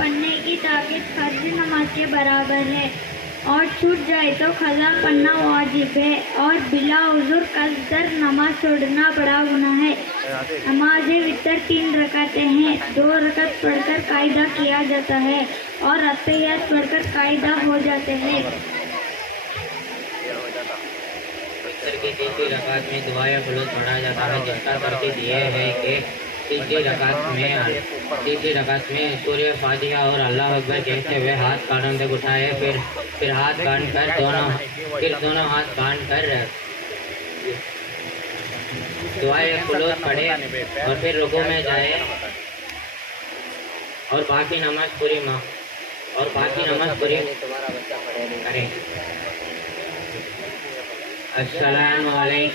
پڑھنے کی تاکید فرض نماز کے برابر ہے، اور چھوٹ جائے تو قضا پڑھنا واجب ہے، اور بلا عذر قصد در نماز چھوڑنا بڑا گناہ ہے۔ نماز وتر 3 رکعتیں ہیں، 2 رکعت پڑھ کر قاعدہ کیا جاتا ہے اور اتحیات پڑھ کر قاعدہ ہو جاتے ہیں۔ وتر کی تیسری رکعت میں دعائے خلوص پڑھا جاتا ہے، جس کا ترتیب یہ ہے کہ تیسری رکعت میں سورہ فاتحہ اور اللہ اکبر کہتے ہوئے ہاتھ کانوں تک اٹھائے، پھر ہاتھ کاٹ کر دونوں ہاتھ کاٹ کر دعائے خلوص پڑھے اور پھر رکوع میں جائے اور باقی نماز پوری کرے۔ السلام علیکم۔